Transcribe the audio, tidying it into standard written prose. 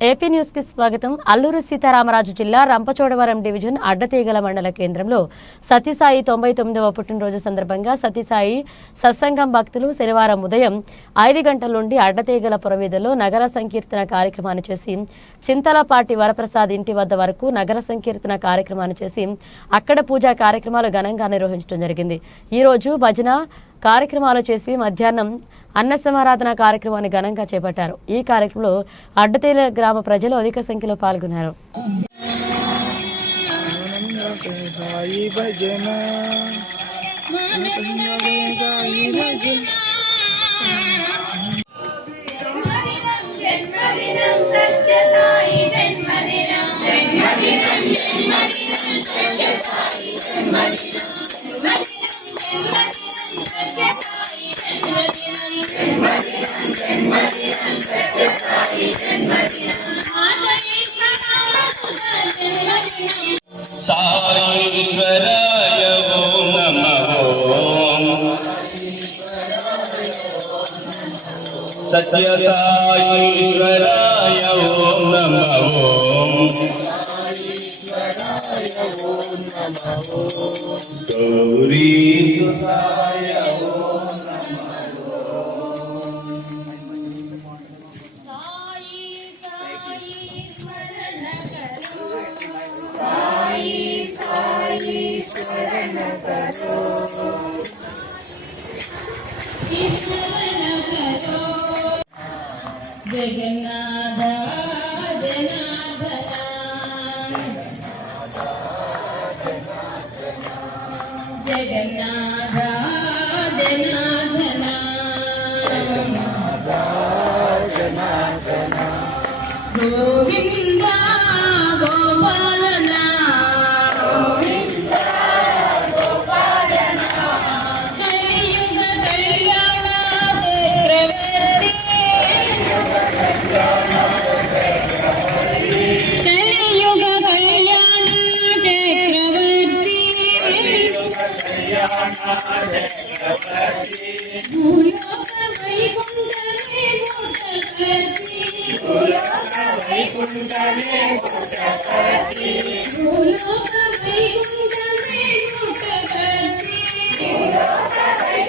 AP news కి స్వాగతం. అల్లూరు సీతారామరాజు జిల్లా రంపచోడవరం డివిజన్ అడ్డతీగల మండల కేంద్రంలో సత్యసాయి 99వ పుట్టినరోజు సందర్భంగా సత్యసాయి సత్సంగం భక్తులు శనివారం ఉదయం 5 గంటల నుండి అడ్డతీగల పురవీధుల్లో నగర సంకీర్తన కార్యక్రమాన్ని చేసి చింతలపాటి వరప్రసాద్ ఇంటి వద్ద వరకు నగర సంకీర్తన కార్యక్రమాన్ని చేసి అక్కడ పూజా కార్యక్రమాలు ఘనంగా నిర్వహించడం జరిగింది. ఈ రోజు భజన కార్యక్రమాలు చేసి మధ్యాహ్నం అన్న సమారాధన కార్యక్రమాన్ని ఘనంగా చేపట్టారు. ఈ కార్యక్రమంలో అడ్డతీగల గ్రామ ప్రజలు అధిక సంఖ్యలో పాల్గొన్నారు. సాయీశ్వరాయ ఓం నమః సత్యసాయీశ్వరాయ ఓం నమః గౌరీ సుతాయ ఓం జగన్నాథ జగన్నాథ జనార్దన గోవింద గోపాలన కలియుగ కళ్యాణ చక్రవర్తి కలియుగ కళ్యాణ చక్రవర్తి భూలోక వైకుంఠమే పుట్టపర్తి భూలోక వైకుంఠమే